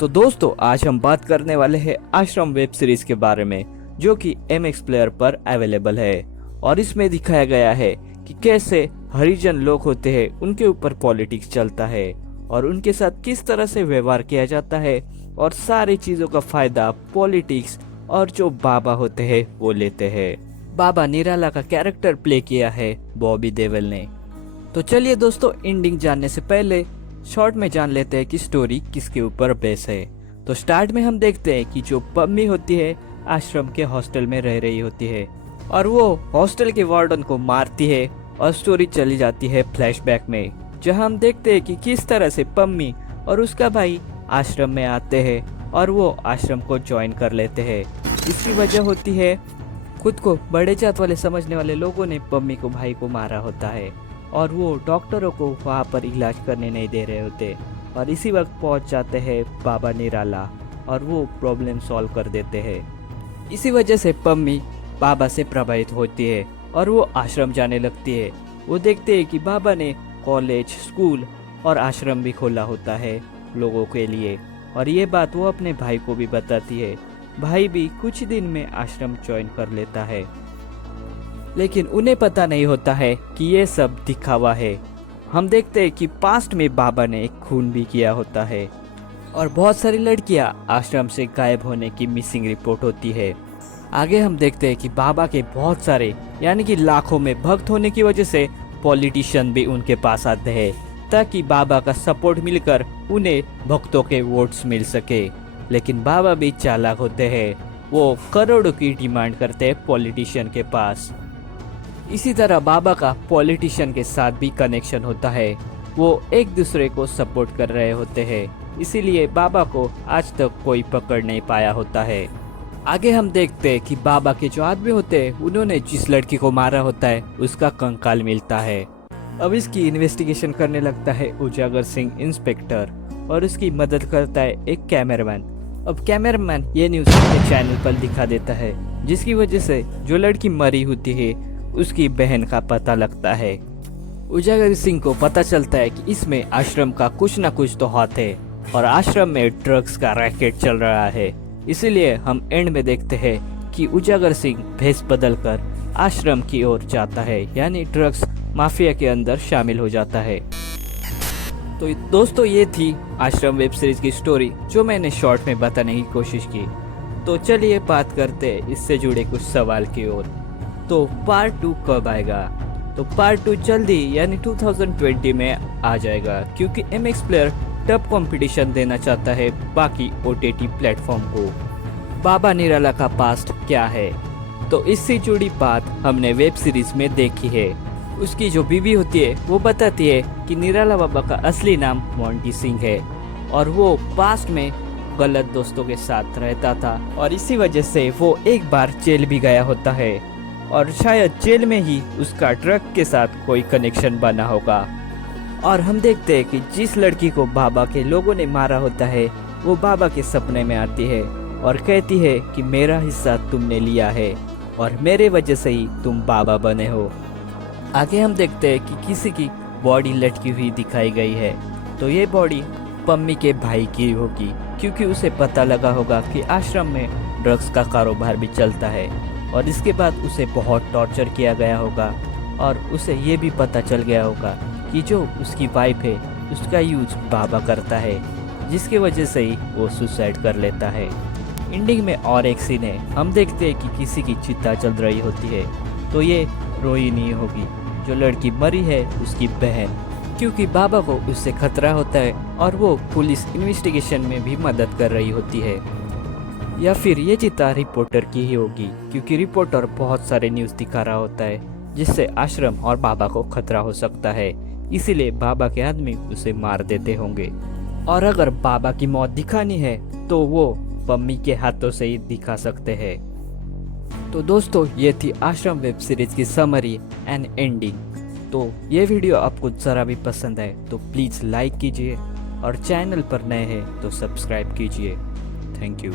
तो दोस्तों आज हम बात करने वाले हैं आश्रम वेब सीरीज के बारे में, जो कि MX प्लेयर पर अवेलेबल है। और इसमें दिखाया गया है कि कैसे हरिजन लोग होते हैं उनके ऊपर पॉलिटिक्स चलता है और उनके साथ किस तरह से व्यवहार किया जाता है, और सारी चीजों का फायदा पॉलिटिक्स और जो बाबा होते हैं वो लेते हैं। बाबा निराला का कैरेक्टर प्ले किया है बॉबी देओल ने। तो चलिए दोस्तों, एंडिंग जानने से पहले शॉर्ट में जान लेते हैं कि स्टोरी किसके ऊपर बेस है। तो स्टार्ट में हम देखते हैं कि जो पम्मी होती है आश्रम के हॉस्टल में रह रही होती है और वो हॉस्टल के वार्डन को मारती है, और स्टोरी चली जाती है फ्लैशबैक में, जहां हम देखते हैं कि किस तरह से पम्मी और उसका भाई आश्रम में आते हैं और वो आश्रम को ज्वाइन कर लेते हैं। इसकी वजह होती है खुद को बड़े जात वाले समझने वाले लोगों ने पम्मी को भाई को मारा होता है, और वो डॉक्टरों को वहाँ पर इलाज करने नहीं दे रहे होते, और इसी वक्त पहुँच जाते हैं बाबा निराला और वो प्रॉब्लम सॉल्व कर देते हैं। इसी वजह से पम्मी बाबा से प्रभावित होती है और वो आश्रम जाने लगती है। वो देखते हैं कि बाबा ने कॉलेज, स्कूल और आश्रम भी खोला होता है लोगों के लिए, और ये बात वो अपने भाई को भी बताती है। भाई भी कुछ दिन में आश्रम ज्वाइन कर लेता है, लेकिन उन्हें पता नहीं होता है कि ये सब दिखावा है। हम देखते हैं कि पास्ट में बाबा ने एक खून भी किया होता है और बहुत सारी लड़कियां आश्रम से गायब होने की मिसिंग रिपोर्ट होती है। आगे हम देखते हैं कि बाबा के बहुत सारे यानी कि लाखों में भक्त होने की वजह से पॉलिटिशियन भी उनके पास आते हैं, ताकि बाबा का सपोर्ट मिलकर उन्हें भक्तों के वोट्स मिल सके। लेकिन बाबा भी चालाक होते हैं, वो करोड़ों की डिमांड करते हैं पॉलिटिशियन के पास। इसी तरह बाबा का पॉलिटिशियन के साथ भी कनेक्शन होता है, वो एक दूसरे को सपोर्ट कर रहे होते हैं, इसीलिए बाबा को आज तक कोई पकड़ नहीं पाया होता है। आगे हम देखते हैं कि बाबा के जो आदमी होते हैं उन्होंने जिस लड़की को मारा होता है उसका कंकाल मिलता है। अब इसकी इन्वेस्टिगेशन करने लगता है उजागर सिंह इंस्पेक्टर, और उसकी मदद करता है एक कैमरामैन। अब कैमरामैन ये न्यूज़ अपने चैनल पर दिखा देता है, जिसकी वजह से जो लड़की मरी होती है उसकी बहन का पता लगता है। उजागर सिंह को पता चलता है कि इसमें आश्रम का कुछ न कुछ तो हाथ है और आश्रम में ड्रग्स का रैकेट चल रहा है। इसीलिए हम एंड में देखते हैं कि उजागर सिंह भेष बदलकर आश्रम की ओर जाता है, यानी ड्रग्स माफिया के अंदर शामिल हो जाता है। तो दोस्तों ये थी आश्रम वेब सीरीज की स्टोरी, जो मैंने शॉर्ट में बताने की कोशिश की। तो चलिए बात करते हैं इससे जुड़े कुछ सवाल की ओर। तो पार्ट 2 कब आएगा? तो पार्ट 2 जल्दी यानी 2020 में आ जाएगा, क्योंकि MX प्लेयर टफ कंपटीशन देना चाहता है बाकी OTT प्लेटफॉर्म को। बाबा निराला का पास्ट क्या है? तो इससे जुड़ी बात हमने वेब सीरीज में देखी है। उसकी जो बीवी होती है वो बताती है कि निराला बाबा का असली नाम मोंटी सिंह है, और वो पास्ट में गलत दोस्तों के साथ रहता था, और इसी वजह से वो एक बार जेल भी गया होता है, और शायद जेल में ही उसका ड्रग के साथ कोई कनेक्शन बना होगा। और हम देखते हैं कि जिस लड़की को बाबा के लोगों ने मारा होता है वो बाबा के सपने में आती है और कहती है कि मेरा हिस्सा तुमने लिया है और मेरे वजह से ही तुम बाबा बने हो। आगे हम देखते हैं कि किसी की बॉडी लटकी हुई दिखाई गई है, तो ये बॉडी पम्मी के भाई की होगी, क्योंकि उसे पता लगा होगा कि आश्रम में ड्रग्स का कारोबार भी चलता है, और इसके बाद उसे बहुत टॉर्चर किया गया होगा, और उसे ये भी पता चल गया होगा कि जो उसकी वाइफ है उसका यूज बाबा करता है, जिसकी वजह से ही वो सुसाइड कर लेता है। एंडिंग में और एक सीन है, हम देखते हैं कि किसी की चिता चल रही होती है, तो ये रोहिणी होगी, जो लड़की मरी है उसकी बहन, क्योंकि बाबा को उससे खतरा होता है और वो पुलिस इन्वेस्टिगेशन में भी मदद कर रही होती है। या फिर ये चिता रिपोर्टर की ही होगी, क्योंकि रिपोर्टर बहुत सारे न्यूज़ दिखा रहा होता है जिससे आश्रम और बाबा को खतरा हो सकता है, इसीलिए बाबा के आदमी उसे मार देते होंगे। और अगर बाबा की मौत दिखानी है तो वो पम्मी के हाथों से ही दिखा सकते हैं। तो दोस्तों ये थी आश्रम वेब सीरीज की समरी एंड एंडिंग। तो ये वीडियो आपको ज़रा भी पसंद है तो प्लीज़ लाइक कीजिए, और चैनल पर नए हैं तो सब्सक्राइब कीजिए। Thank you.